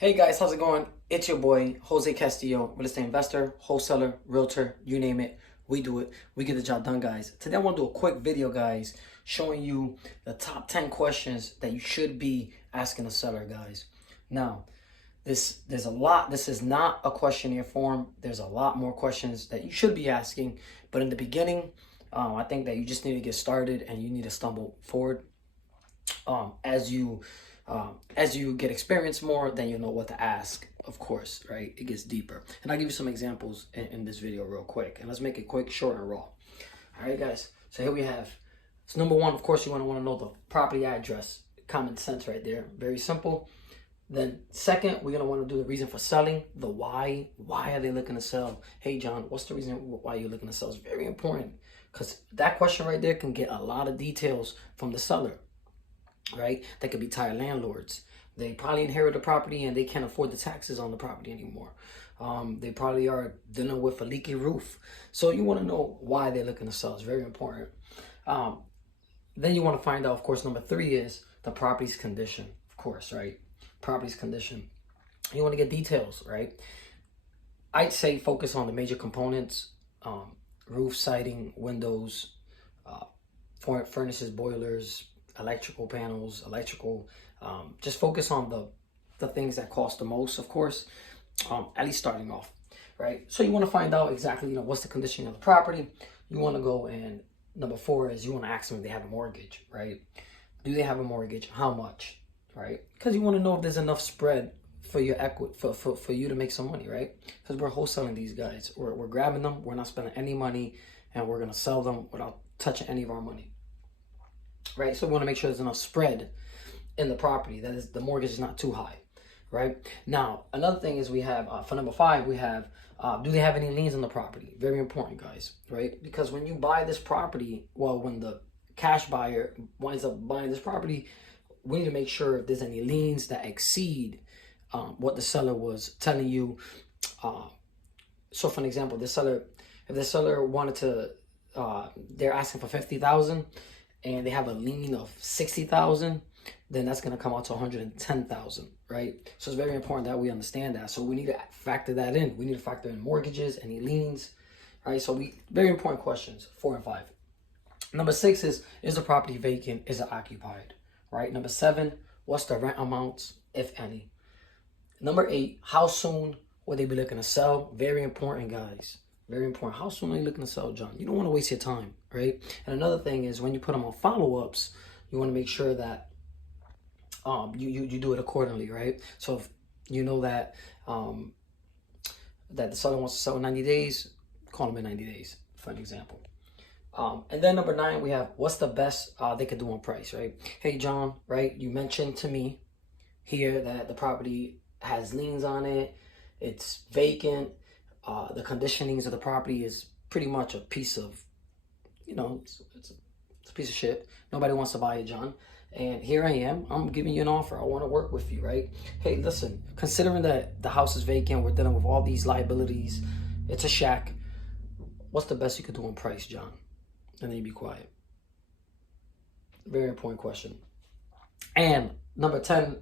Hey guys, how's it going? It's your boy, Jose Castillo, real estate investor, wholesaler, realtor, you name it. We do it. We get the job done, guys. Today I want to do a quick video, guys, showing you the top 10 questions that you should be asking a seller, guys. Now, there's a lot. This is not a questionnaire form. There's a lot more questions that you should be asking. But in the beginning, I think that you just need to get started and you need to stumble forward. As you get experience more, then you know what to ask, of course, right? It gets deeper. And I'll give you some examples in this video real quick. And let's make it quick, short, and raw. All right, guys. So here we have, so number one, of course, you want to know the property address. Common sense right there. Very simple. Then second, we're going to want to do the reason for selling, the why. Why are they looking to sell? Hey, John, what's the reason why you're looking to sell? It's very important because that question right there can get a lot of details from the seller. Right? They could be tired landlords. They probably inherit the property and they can't afford the taxes on the property anymore. They probably are dealing with a leaky roof. So you want to know why they're looking to sell. It's very important. Then you want to find out, of course, number three is the property's condition, of course, right? Property's condition. You want to get details, right? I'd say focus on the major components, roof, siding, windows, furnaces, boilers, electrical panels, just focus on the things that cost the most, of course, at least starting off, right? So you want to find out exactly, what's the condition of the property. You want to go, and number four is you want to ask them if they have a mortgage, right? Do they have a mortgage? How much, right? Because you want to know if there's enough spread for your equity, for you to make some money, right? Because we're wholesaling these guys. We're grabbing them. We're not spending any money, and we're going to sell them without touching any of our money. Right, so we want to make sure there's enough spread in the property, that is, the mortgage is not too high. Right now, another thing is we have for number five, we have do they have any liens on the property? Very important, guys, right? Because when you buy this property, well, when the cash buyer winds up buying this property, we need to make sure if there's any liens that exceed what the seller was telling you. So for an example, if the seller wanted to, they're asking for 50,000 and they have a lien of 60,000, then that's going to come out to 110,000, right? So it's very important that we understand that. So we need to factor that in. We need to factor in mortgages, any liens, right? So very important questions, 4 and 5. Number 6 is the property vacant? Is it occupied, right? Number 7, what's the rent amounts, if any? Number 8, how soon will they be looking to sell? Very important, guys. Very important. How soon are you looking to sell, John? You don't want to waste your time, right? And another thing is when you put them on follow-ups, you want to make sure that you do it accordingly, right? So if you know that that the seller wants to sell in 90 days, call them in 90 days, for an example. And then number 9, we have what's the best they could do on price, right? Hey, John, right? You mentioned to me here that the property has liens on it. It's vacant. The conditionings of the property is pretty much a piece of, it's a piece of shit. Nobody wants to buy it, John. And here I am. I'm giving you an offer. I want to work with you, right? Hey, listen, considering that the house is vacant, we're dealing with all these liabilities, it's a shack. What's the best you could do on price, John? And then you be quiet. Very important question. And number 10,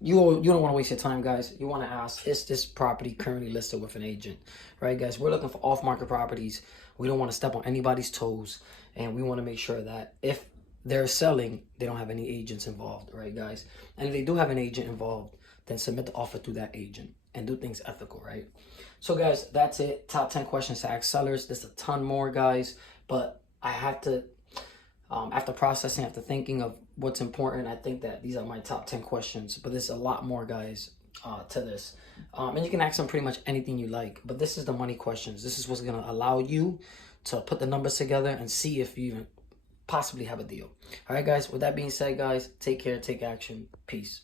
you don't want to waste your time, guys. You want to ask, is this property currently listed with an agent? Right, guys? We're looking for off-market properties. We don't want to step on anybody's toes. And we want to make sure that if they're selling, they don't have any agents involved. Right, guys? And if they do have an agent involved, then submit the offer through that agent and do things ethical, right? So, guys, that's it. Top 10 questions to ask sellers. There's a ton more, guys. But I have to... after processing, after thinking of what's important, I think that these are my top 10 questions. But there's a lot more, guys, to this. And you can ask them pretty much anything you like. But this is the money questions. This is what's going to allow you to put the numbers together and see if you even possibly have a deal. All right, guys. With that being said, guys, take care. Take action. Peace.